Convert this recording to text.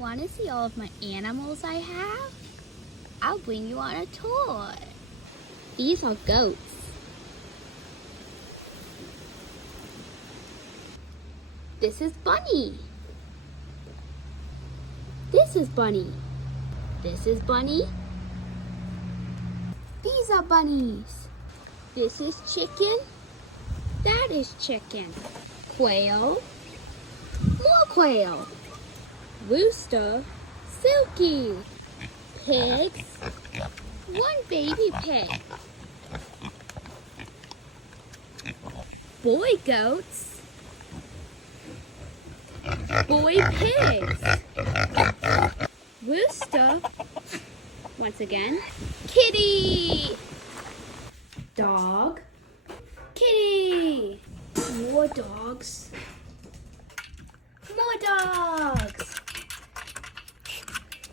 Want to see all of my animals I have? I'll bring you on a tour. These are goats. This is Bunny. This is Bunny. This is Bunny. These are bunnies. This is Chicken. That is Chicken. Quail. More quail. Rooster. Silky. Pigs. One baby pig. Boy goats. Boy pigs. Rooster. Once again. Kitty. Dog. Kitty. More dogs.